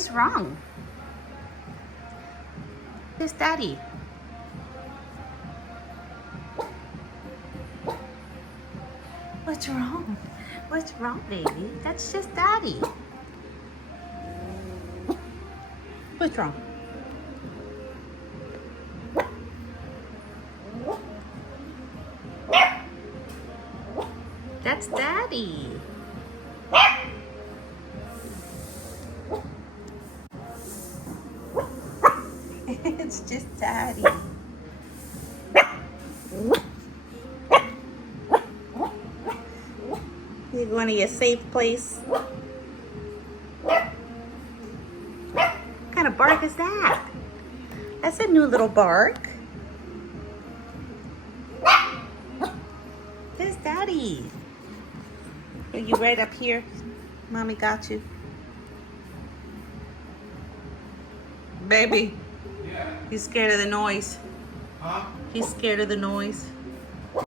What's wrong? It's Daddy. What's wrong? What's wrong, baby? That's just Daddy. What's wrong? That's Daddy. It's just Daddy. You're going to your safe place. What kind of bark is that? That's a new little bark. There's Daddy. Are you right up here? Mommy got you. Baby. Yeah. He's scared of the noise. Huh? He's scared of the noise.